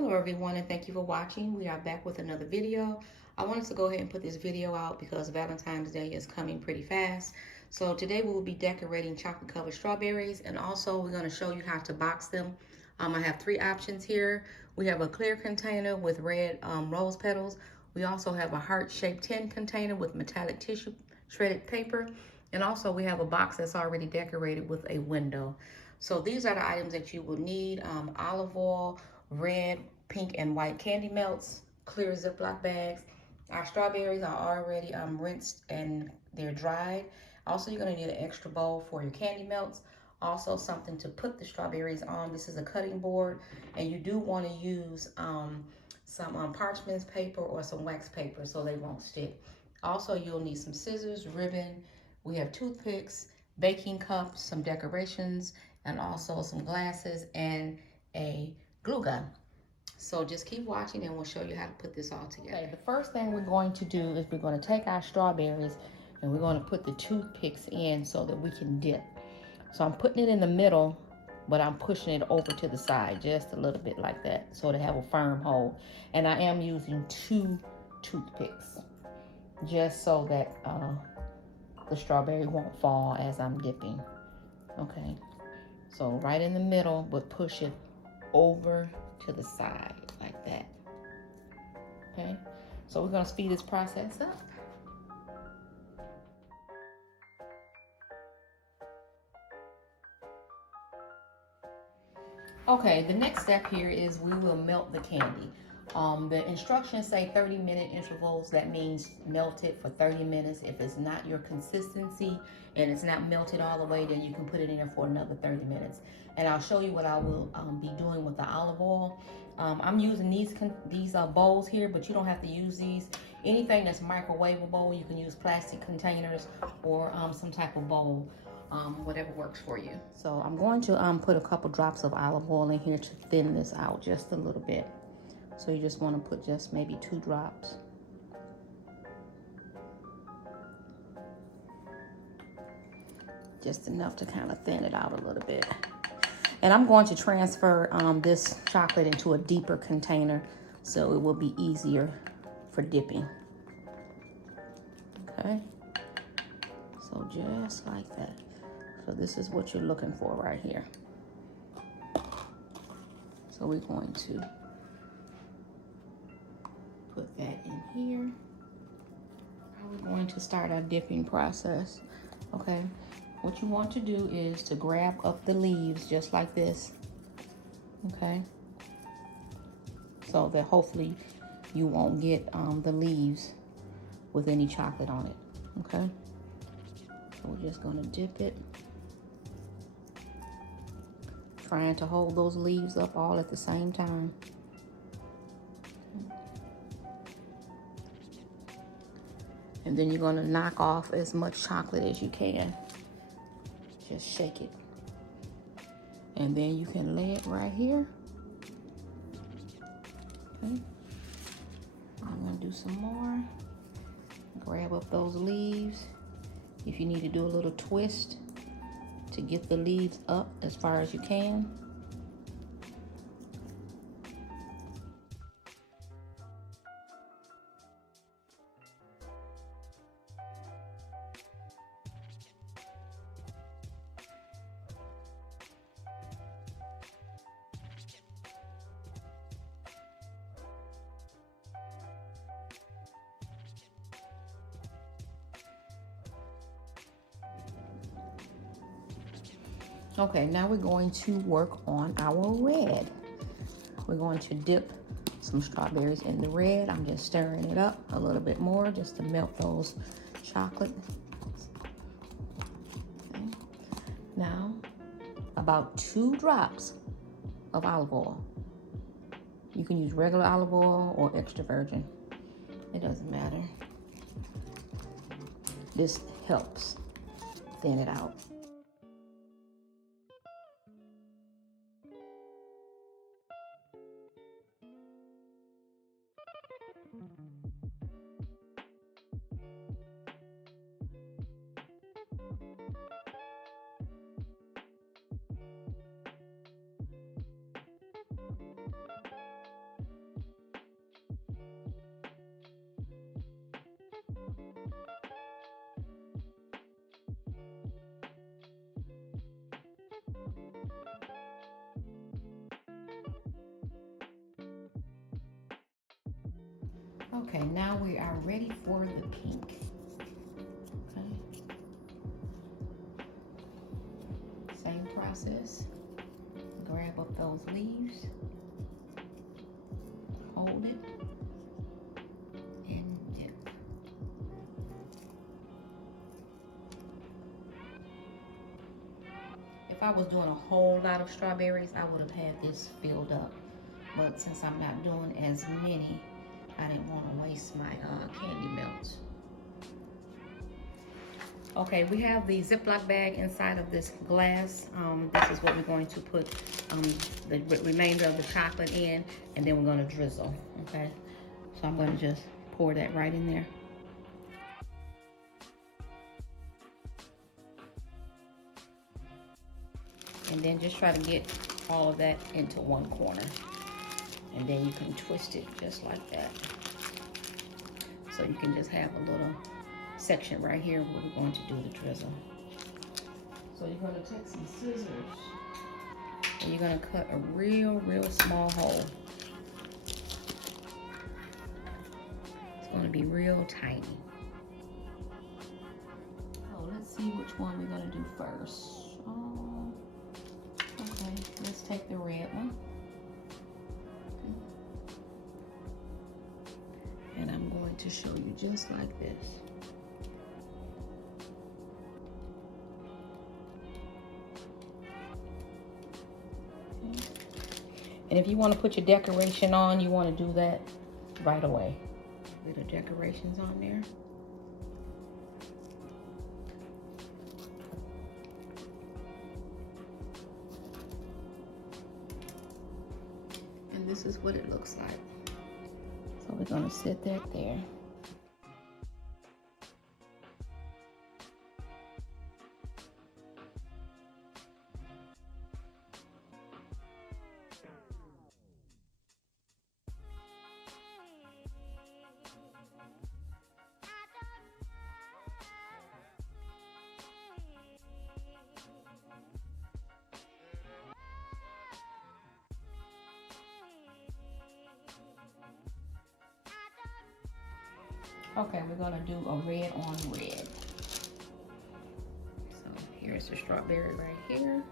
Hello everyone and thank you for watching. We are back with another video. I wanted to go ahead and put this video out because Valentine's Day is coming pretty fast. So today we will be decorating chocolate covered strawberries, and also we're going to show you how to box them. I have three options here. We have a clear container with red rose petals. We also have a heart-shaped tin container with metallic tissue shredded paper. And also we have a box that's already decorated with a window. So these are the items that you will need: olive oil, red, pink, and white candy melts, clear Ziploc bags. Our strawberries are already rinsed and they're dried. Also, you're gonna need an extra bowl for your candy melts. Also, something to put the strawberries on. This is a cutting board, and you do want to use some parchment paper or some wax paper so they won't stick. Also, you'll need some scissors, ribbon. We have toothpicks, baking cups, some decorations, and also some glasses and a glue gun. So just keep watching and we'll show you how to put this all together. Okay, the first thing we're going to do is we're going to take our strawberries and we're going to put the toothpicks in so that we can dip. So I'm putting it in the middle, but I'm pushing it over to the side just a little bit like that so to have a firm hold. And I am using 2 toothpicks just so that the strawberry won't fall as I'm dipping. Okay, so right in the middle, but push it over to the side like that. Okay, so we're going to speed this process up. Okay, the next step here is we will melt the candy. The instructions say 30-minute intervals. That means melt it for 30 minutes. If it's not your consistency and it's not melted all the way, then you can put it in there for another 30 minutes. And I'll show you what I will be doing with the olive oil. I'm using these bowls here, but you don't have to use these. Anything that's microwaveable, you can use plastic containers or some type of bowl. Whatever works for you. So I'm going to put a couple drops of olive oil in here to thin this out just a little bit. So you just want to put just maybe 2 drops. Just enough to kind of thin it out a little bit. And I'm going to transfer this chocolate into a deeper container so it will be easier for dipping. Okay, so just like that. So this is what you're looking for right here. So we're going to put that in here. Now we're going to start our dipping process. Okay, what you want to do is to grab up the leaves just like this. Okay, so that hopefully you won't get the leaves with any chocolate on it. Okay, so we're just going to dip it, trying to hold those leaves up all at the same time. And then you're going to knock off as much chocolate as you can. Just shake it. And then you can lay it right here. Okay. I'm going to do some more. Grab up those leaves. If you need to do a little twist to get the leaves up as far as you can. Okay, now we're going to work on our red. We're going to dip some strawberries in the red. I'm just stirring it up a little bit more just to melt those chocolate. Okay. Now, about 2 drops of olive oil. You can use regular olive oil or extra virgin. It doesn't matter. This helps thin it out. Okay, now we are ready for the pink. Okay. Same process. Grab up those leaves, hold it, and dip. If I was doing a whole lot of strawberries, I would have had this filled up. But since I'm not doing as many, I didn't want to waste my candy melts. Okay, we have the Ziploc bag inside of this glass. This is what we're going to put the remainder of the chocolate in, and then we're going to drizzle, okay? So I'm going to just pour that right in there. And then just try to get all of that into one corner. And then you can twist it just like that. So you can just have a little section right here where we're going to do the drizzle. So you're going to take some scissors and you're going to cut a real small hole. It's going to be real tiny. Oh, let's see which one we're going to do first. Oh, okay, let's take the red one. And I'm going to show you just like this. Okay. And if you want to put your decoration on, you want to do that right away. Little decorations on there. And this is what it looks like. So we're going to set that there. Okay, we're gonna do a red on red. So here's the strawberry right here.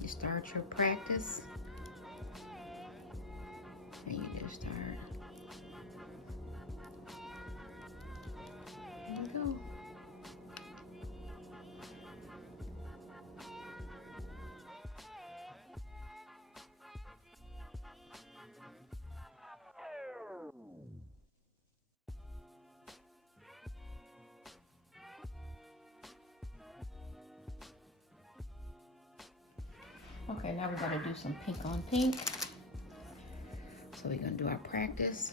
You start your practice. And you just start. There we go. Okay, now we're gonna do some pink on pink. So we're gonna do our practice.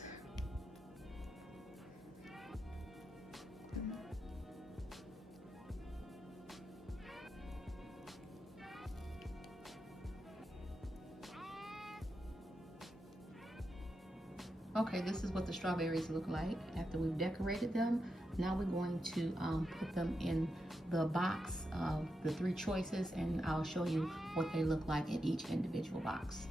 Okay, this is what the strawberries look like after we've decorated them. Now we're going to put them in the box of the 3 choices, and I'll show you what they look like in each individual box.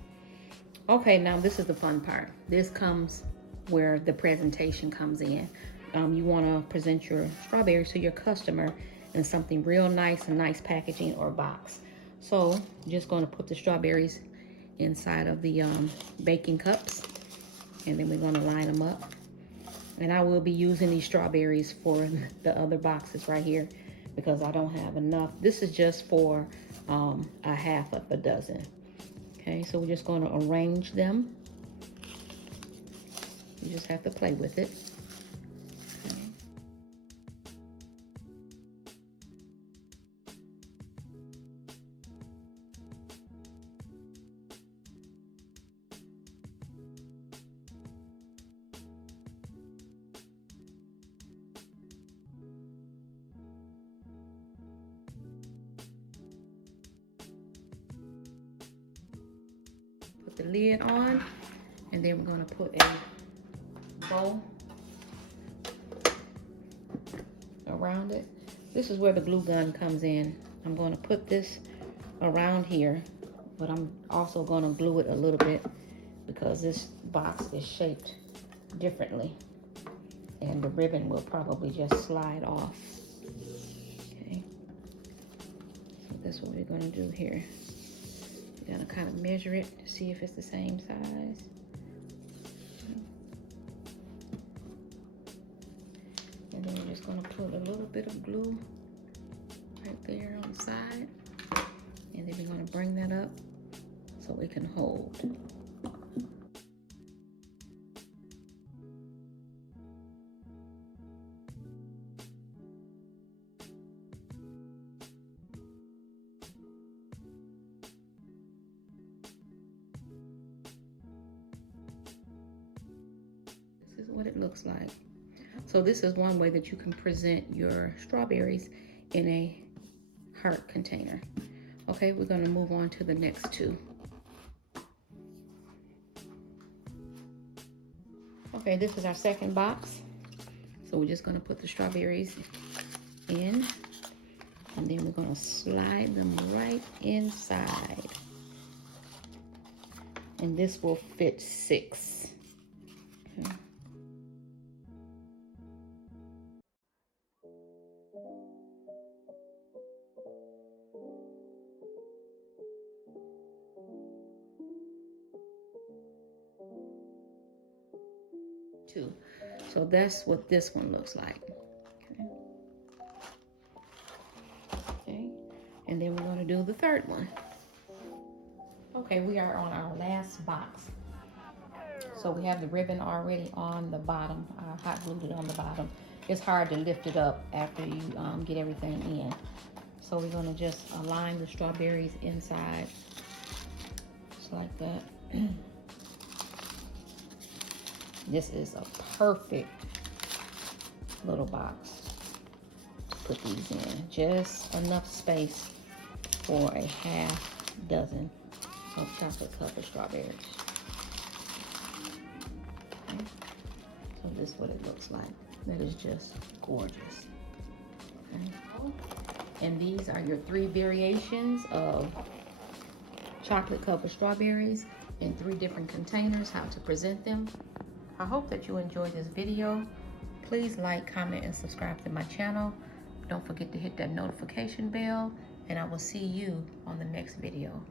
Okay, now this is the fun part. This comes where the presentation comes in. You want to present your strawberries to your customer in something real nice, and nice packaging or box. So I'm just going to put the strawberries inside of the baking cups. And then we're going to line them up. And I will be using these strawberries for the other boxes right here because I don't have enough. This is just for a half of a dozen. Okay, so we're just going to arrange them. You just have to play with it. Okay. Put the lid on, and then we're going to put a bow around it. This is where the glue gun comes in. I'm going to put this around here, but I'm also going to glue it a little bit because box is shaped differently, and the ribbon will probably just slide off. Okay, so that's what we're gonna do here. We're gonna kind of measure it to see if it's the same size. And then we're just gonna put a little bit of glue right there on the side. And then we're gonna bring that up so it can hold. This is what it looks like. So this is one way that you can present your strawberries in a heart container. Okay, we're gonna move on to the next two. Okay, this is our second box. So we're just gonna put the strawberries in, and then we're gonna slide them right inside. And this will fit 6. Okay. So that's what this one looks like. Okay. Okay. And then we're going to do the third one. Okay, we are on our last box. So we have the ribbon already on the bottom. I hot glued it on the bottom. It's hard to lift it up after you get everything in. So we're going to just align the strawberries inside, just like that. This is a perfect little box to put these in. Just enough space for a half dozen of chocolate covered strawberries. Okay. So this is what it looks like. That is just gorgeous. Okay. And these are your 3 variations of chocolate covered strawberries in 3 different containers, how to present them. I hope that you enjoyed this video. Please like, comment, and subscribe to my channel. Don't forget to hit that notification bell, and I will see you on the next video.